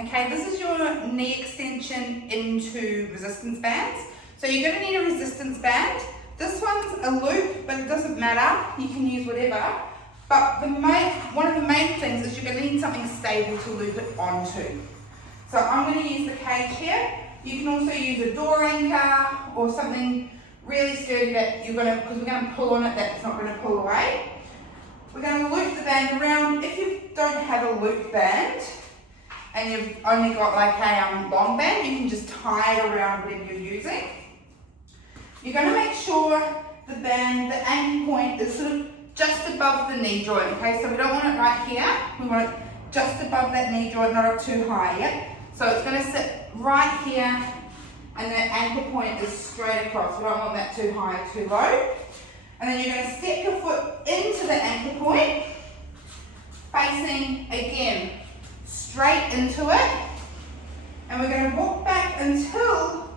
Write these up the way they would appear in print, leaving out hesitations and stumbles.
Okay, this is your knee extension into resistance bands. So you're going to need a resistance band. This one's a loop, but it doesn't matter. You can use whatever. But one of the main things is you're going to need something stable to loop it onto. So I'm going to use the cage here. You can also use a door anchor or something really sturdy that because we're going to pull on it, that's not going to pull away. We're going to loop the band around. If you don't have a loop band and you've only got like a long band, you can just tie it around whatever you're using. You're going to make sure the anchor point is sort of just above the knee joint, okay? So we don't want it right here. We want it just above that knee joint, not up too high yet. So it's going to sit right here, and that anchor point is straight across. We don't want that too high or too low. And then you're going to step your foot into the anchor point, facing again straight into it. And we're going to walk back until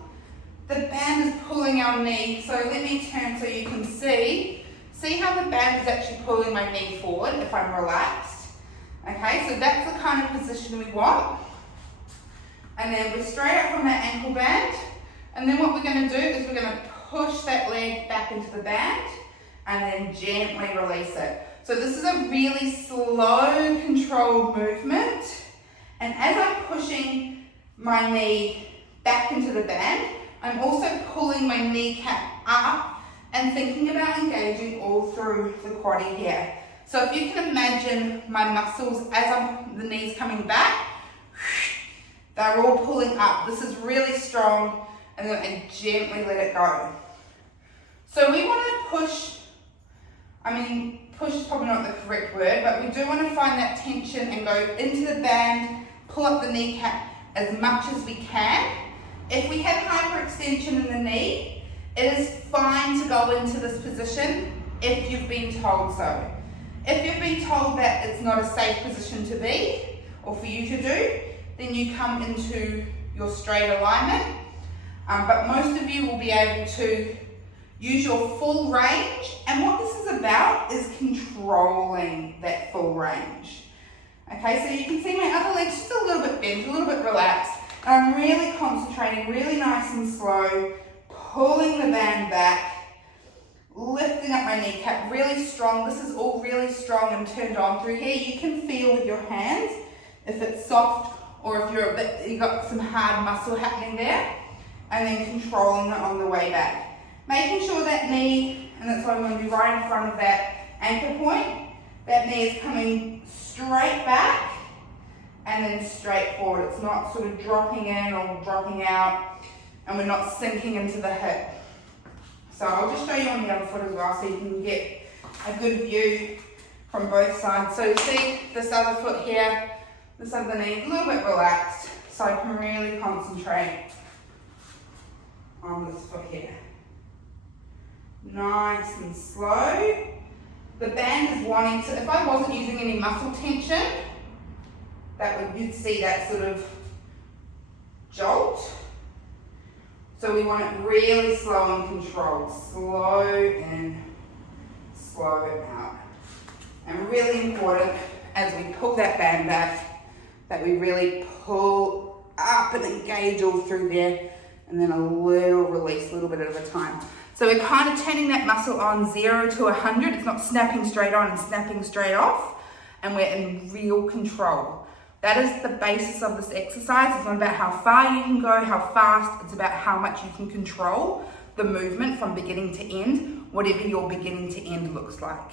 the band is pulling our knee. So let me turn so you can see. See how the band is actually pulling my knee forward if I'm relaxed. Okay, so that's the kind of position we want. And then we're straight up from that ankle band. And then what we're going to do is we're going to push that leg back into the band and then gently release it. So this is a really slow, controlled movement. And as I'm pushing my knee back into the band, I'm also pulling my kneecap up and thinking about engaging all through the quaddie here. So if you can imagine my muscles as the knee's coming back, they're all pulling up. This is really strong, and then I gently let it go. So we want to push is probably not the correct word, but we do want to find that tension and go into the band, pull up the kneecap as much as we can. If we have hyperextension in the knee, it is fine to go into this position if you've been told so. If you've been told that it's not a safe position to be or for you to do, then you come into your straight alignment. But most of you will be able to use your full range. And what this is about is controlling that full range. Okay, so you can see my other leg's just a little bit bent, a little bit relaxed. I'm really concentrating, really nice and slow, pulling the band back, lifting up my kneecap, really strong. This is all really strong and turned on through here. You can feel with your hands if it's soft or if you've got some hard muscle happening there, and then controlling it on the way back. Making sure that knee, and that's why I'm going to be right in front of that anchor point, that knee is coming straight back and then straight forward. It's not sort of dropping in or dropping out, and we're not sinking into the hip. So I'll just show you on the other foot as well so you can get a good view from both sides. So you see this other foot here, this other knee, a little bit relaxed, so I can really concentrate on this foot here. Nice and slow. The band is wanting to, if I wasn't using any muscle tension, you'd see that sort of jolt. So we want it really slow and controlled. Slow in, slow out. And really important as we pull that band back, that we really pull up and engage all through there, and then a little release, a little bit at a time. So we're kind of turning that muscle on 0 to 100. It's not snapping straight on and snapping straight off, and we're in real control. That is the basis of this exercise. It's not about how far you can go, how fast. It's about how much you can control the movement from beginning to end, whatever your beginning to end looks like.